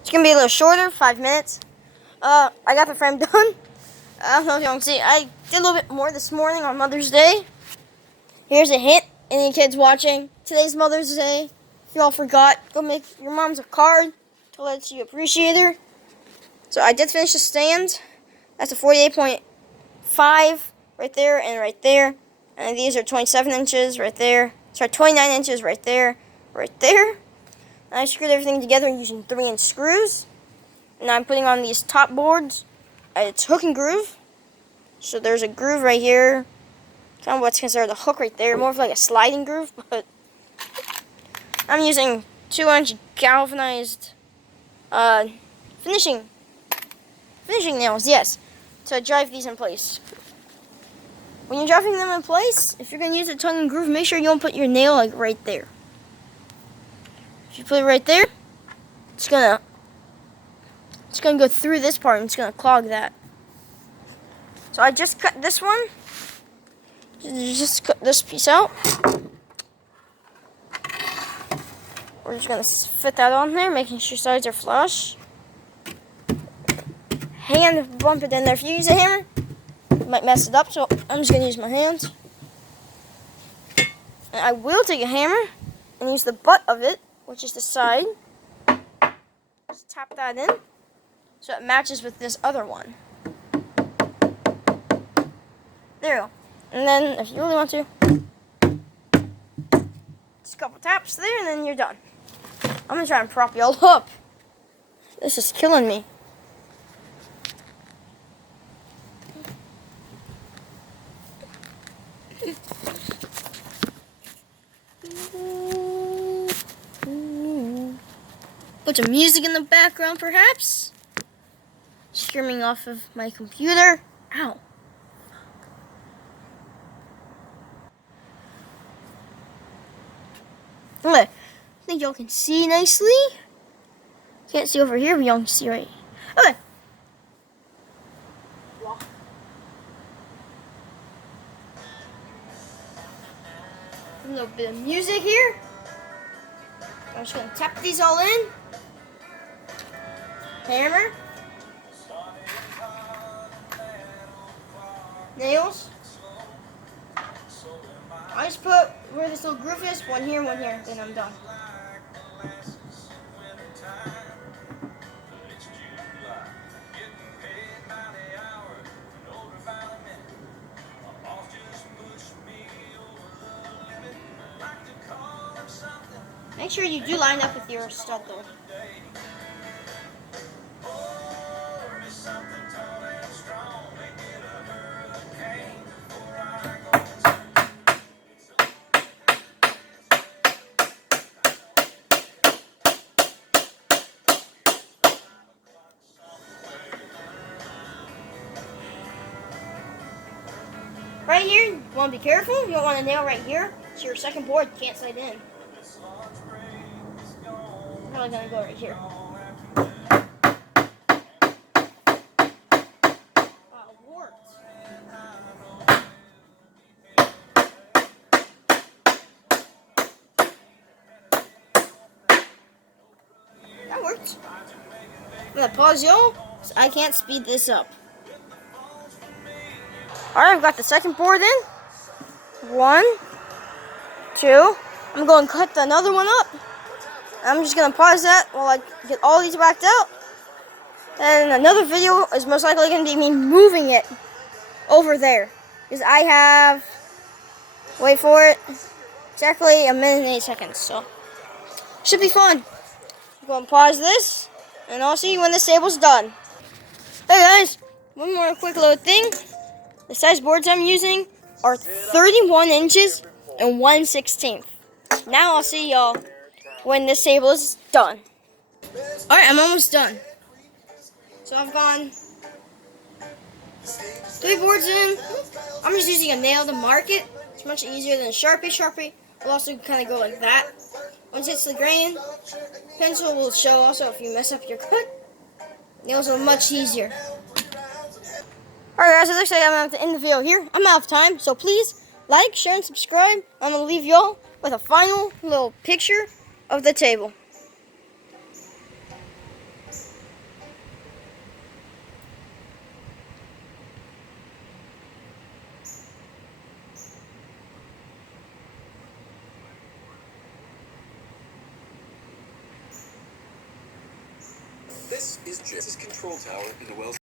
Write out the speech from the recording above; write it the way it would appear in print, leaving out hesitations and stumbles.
It's gonna be a little shorter, 5 minutes. I got the frame done. I don't know if you can see. I did a little bit more this morning on Mother's Day. Here's a hint, any kids watching. Today's Mother's Day. If y'all forgot, go make your mom's a card to let you appreciate her. So I did finish the stand. That's a 48.5 right there and right there. And these are 27 inches right there. Sorry, 29 inches right there, right there. And I screwed everything together using 3-inch screws. And I'm putting on these top boards. It's hook and groove. So there's a groove right here. Kind of what's considered a hook right there. More of like a sliding groove, but I'm using 2-inch galvanized finishing nails, yes, to drive these in place. When you're driving them in place, if you're going to use a tongue and groove, make sure you don't put your nail like right there. If you put it right there, it's gonna go through this part and it's gonna clog that. So I just cut this one. Just cut this piece out. We're just gonna fit that on there, making sure sides are flush. Hand bump it in there. If you use a hammer, you might mess it up, so I'm just gonna use my hands. And I will take a hammer and use the butt of it, which is the side. Just tap that in so it matches with this other one. There you go. And then if you really want to, just a couple taps there and then you're done. I'm gonna try and prop y'all up. This is killing me. Bunch of music in the background, perhaps. Streaming off of my computer. Ow. Okay. I think y'all can see nicely. Can't see over here, but y'all can see right. Okay. A little bit of music here. I'm just gonna tap these all in. Hammer. Nails. I just put where this little groove is, one here, then I'm done. Make sure you do line up with your stud though. Right here, you want to be careful. You don't want to nail right here, so your second board can't slide in. I'm probably going to go right here. Wow, it worked. That worked. I'm going to pause y'all, so I can't speed this up. Alright, I've got the second board in. 1, 2. I'm going to cut another one up. I'm just going to pause that while I get all these backed out. And another video is most likely going to be me moving it over there. Because I have, wait for it, exactly 1 minute and 8 seconds. So, should be fun. I'm going to pause this, and I'll see you when this table's done. Hey guys, one more quick little thing. The size boards I'm using are 31 inches and 1/16. Now I'll see y'all when this table is done. Alright, I'm almost done. So I've gone 3 boards in. I'm just using a nail to mark it. It's much easier than a Sharpie. Sharpie will also kind of go like that. Once it's the grain, pencil will show also if you mess up your cut. Nails are much easier. Alright guys, it looks like I'm going to have to end the video here. I'm out of time, so please like, share, and subscribe. I'm going to leave y'all with a final little picture of the table. This is Jess's control tower in the Wells